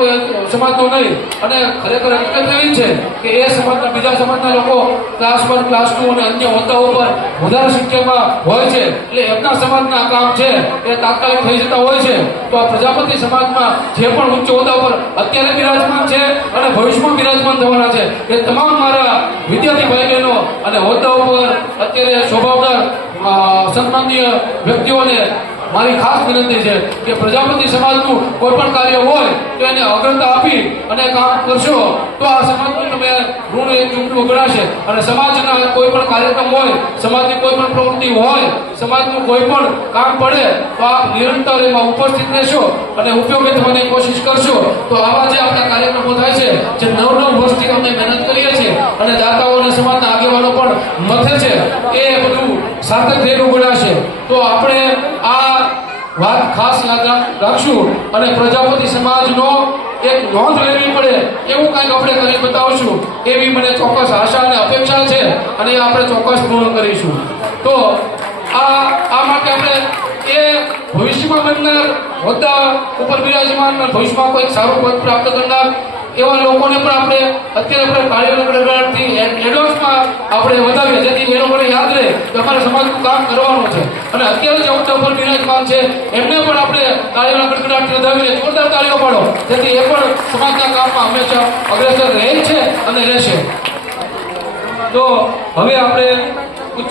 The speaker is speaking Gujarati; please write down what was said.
કોઈ સમાજનો નહીં. અને ખરેખર હકીકત એવી છે કે એ સમાજના બીજા સમાજના લોકો ક્લાસ વન ક્લાસ ટુ અને અન્ય હોદ્દાઓ પર વધારે સંખ્યામાં હોય છે. એટલે એમના સમાજના કામ છે એ તાત્કાલિક થઈ જતા હોય છે. તો આ પ્રજાપતિ સમાજમાં જે પણ ઉચ્ચ હોદ્દા પર અત્યારે બિરાજમાન છે અને ભવિષ્યમાં બિરાજમાન થવાના છે, એ તમામ મારા વિદ્યાર્થી ભાઈ બહેનો અને હોદ્દાઓ પર અત્યારે શોભાવનાર સન્માનીય વ્યક્તિઓને મારી ખાસ વિનંતી છે કે પ્રજાપતિ સમાજનું કોઈ પણ કાર્ય હોય તો એને અગ્રતા આપી અને કામ કરશો તો આ સમાજનું તમે ઋણ એક ચૂકવું ગણાશે. અને સમાજના કોઈ પણ કાર્યક્રમ હોય, સમાજની કોઈ પણ પ્રવૃત્તિ હોય, સમાજનું કોઈ પણ કામ પડે, તો આપ નિરંતર એમાં ઉપસ્થિત રહેશો અને ઉપયોગી થવાની કોશિશ કરશો. તો આવા જે આપણા કાર્યક્રમો થાય છે, જે નવ નવ વર્ષથી અમે મહેનત કરીએ છીએ અને દાતાઓ અને સમાજના આગેવાનો પણ મથે છે, એ બધું સાર્થક થયેલું ગણાશે. વાત ખાસ યાદ રાખ- રાખશું. અને પ્રજાપતિ સમાજનો એક નોંધ લેવી પડે, એવું કંઈક આપણે કરી બતાવશું. એવી મને ચોક્કસ આશા અને અપેક્ષા છે અને આપણે ચોક્કસ પૂર્ણ કરીશું. તો આ આ માટે આપણે એ ભવિષ્યમાં બનનાર હોદ્દા ઉપર બિરાજમાન ભવિષ્યમાં કોઈક સારું પદ પ્રાપ્ત કરનાર એવા લોકોને પણ આપણે અત્યારે આપણે કાર્યક્રમથી એડવાન્સમાં આપણે વધાવીએ કે અમારે સમાજનું કામ કરવાનું છે. અને અત્યારે જે હોદ્દા ઉપર બિરાજમાન છે, એમને પણ આપણે તાળીઓના ગડગડાટ વધાવીને જોરદાર તાળીઓ પાડો. તેથી એ પણ સમાજના કામમાં હંમેશા અગ્રેસર રહે છે અને રહેશે. તો હવે આપણે